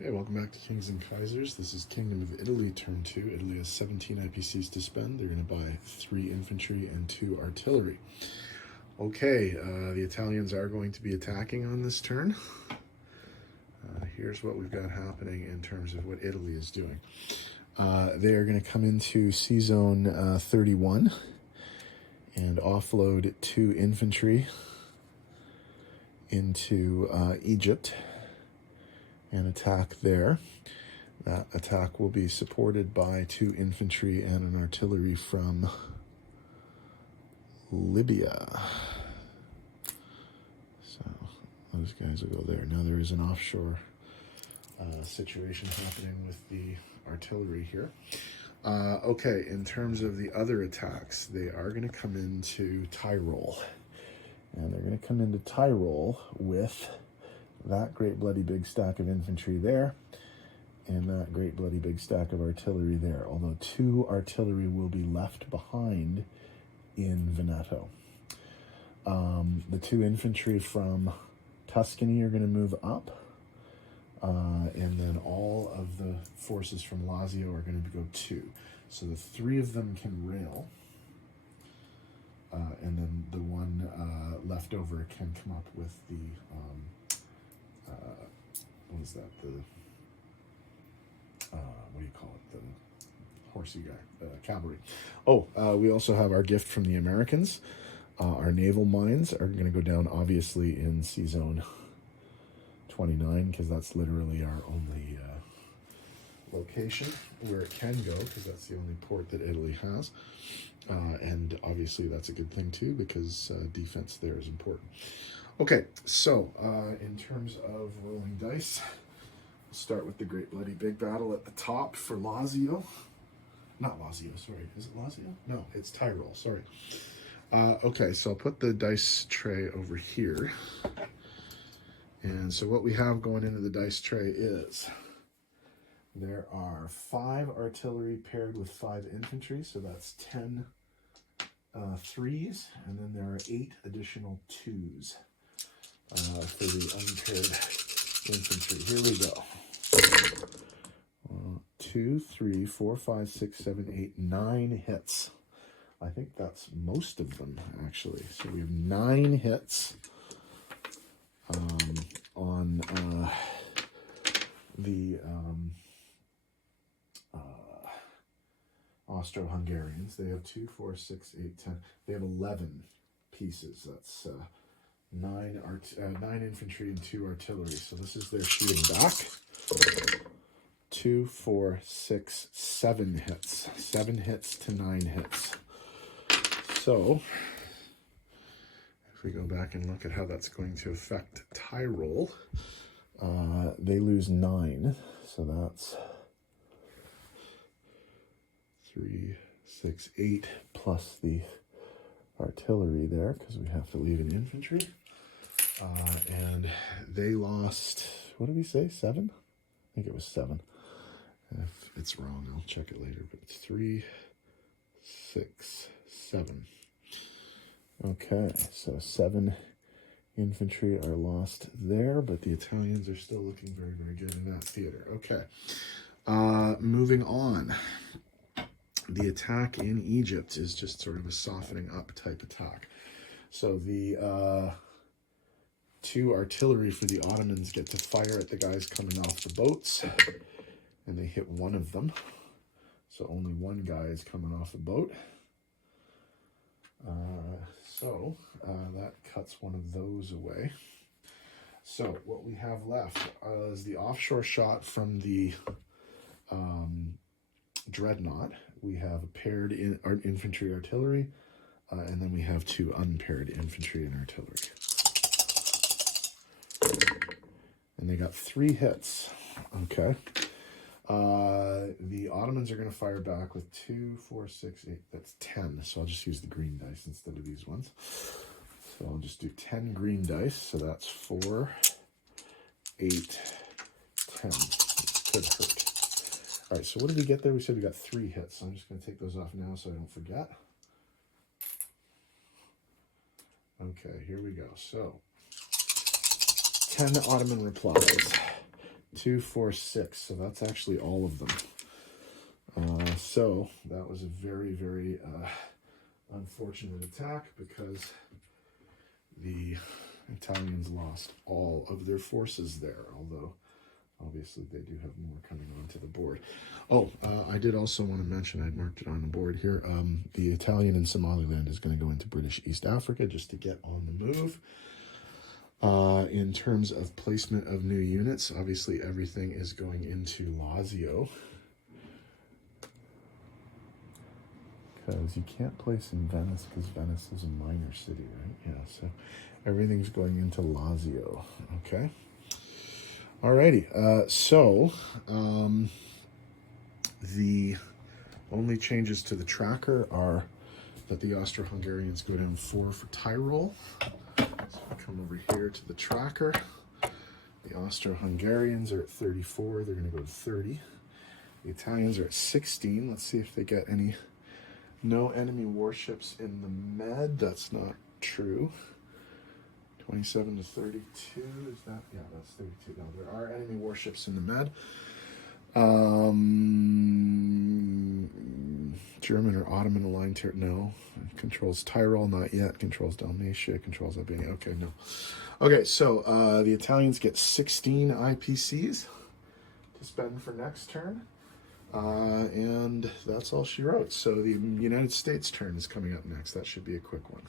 Okay, welcome back to Kings and Kaisers. This is Kingdom of Italy, turn 2. Italy has 17 IPCs to spend. They're going to buy 3 infantry and 2 artillery. Okay, the Italians are going to be attacking on this turn. Here's what we've got happening in terms of what Italy is doing. They are going to come into C-Zone 31 and offload 2 infantry into Egypt and attack there. That attack will be supported by 2 infantry and an artillery from Libya. So those guys will go there. Now there is an offshore situation happening with the artillery here. Okay, in terms of the other attacks, they are going to come into Tyrol. And they're going to come into Tyrol with that great bloody big stack of infantry there, and that great bloody big stack of artillery there, although 2 artillery will be left behind in Veneto. The 2 infantry from Tuscany are going to move up, and then all of the forces from Lazio are going to go 2. So the 3 of them can rail, and then the one left over can come up with the what is that? The what do you call it? The horsey guy, cavalry. Oh, we also have our gift from the Americans. Our naval mines are going to go down, obviously, in C-Zone 29, because that's literally our only location where it can go, because that's the only port that Italy has. And obviously that's a good thing too, because defense there is important. Okay, so in terms of rolling dice, we'll start with the great bloody big battle at the top for Lazio. Not Lazio, sorry. Is it Lazio? No, it's Tyrol, sorry. Okay, so I'll put the dice tray over here. And so what we have going into the dice tray is there are 5 artillery paired with 5 infantry, so that's 10 3s, and then there are 8 additional 2s for the unpaired infantry. Here we go. 2, 3, 4, 5, 6, 7, 8, 9 hits. I think that's most of them, actually. So we have 9 hits on the Austro-Hungarians. They have 2, 4, 6, 8, 10. They have 11 pieces. That's 9 infantry and 2 artillery. So this is their shooting back. 2, 4, 6, 7 hits. 7 hits to 9 hits. So if we go back and look at how that's going to affect Tyrol, they lose 9. So that's 3, 6, 8 plus the artillery there, because we have to leave an infantry. And they lost, what did we say, 7? I think it was 7. If it's wrong, I'll check it later, but it's 3, 6, 7. Okay, so 7 infantry are lost there, but the Italians are still looking very, very good in that theater. Okay, moving on. The attack in Egypt is just sort of a softening up type attack. So the 2 artillery for the Ottomans get to fire at the guys coming off the boats, and they hit 1 of them. So only 1 guy is coming off a boat. So that cuts 1 of those away. So what we have left is the offshore shot from the Dreadnought. We have a paired infantry artillery, and then we have 2 unpaired infantry and artillery. And they got 3 hits. Okay. The Ottomans are going to fire back with 2, 4, 6, 8. That's 10. So I'll just use the green dice instead of these ones. So I'll just do 10 green dice. So that's 4, 8, 10. Could hurt. All right, so what did we get there? We said we got 3 hits. So I'm just going to take those off now so I don't forget. Okay, here we go. So 10 Ottoman replies. 2, 4, 6. So that's actually all of them. So that was a very, very unfortunate attack because the Italians lost all of their forces there, although obviously they do have more coming onto the board. Oh, I did also want to mention, I marked it on the board here, the Italian in Somaliland is going to go into British East Africa just to get on the move. In terms of placement of new units, obviously everything is going into Lazio, because you can't place in Venice because Venice is a minor city, right? Yeah, so everything's going into Lazio. Okay. Alrighty. The only changes to the tracker are that the Austro-Hungarians go down 4 for Tyrol. So we come over here to the tracker. The Austro-Hungarians are at 34. They're going to go to 30. The Italians are at 16. Let's see if they get any. No enemy warships in the Med. That's not true. 27 to 32. Is that? Yeah, that's 32. No, there are enemy warships in the Med. German or Ottoman aligned territory? No. Controls Tyrol? Not yet. Controls Dalmatia. Controls Albania? Okay, no. Okay, so the Italians get 16 IPCs to spend for next turn. And that's all she wrote. So the United States turn is coming up next. That should be a quick one.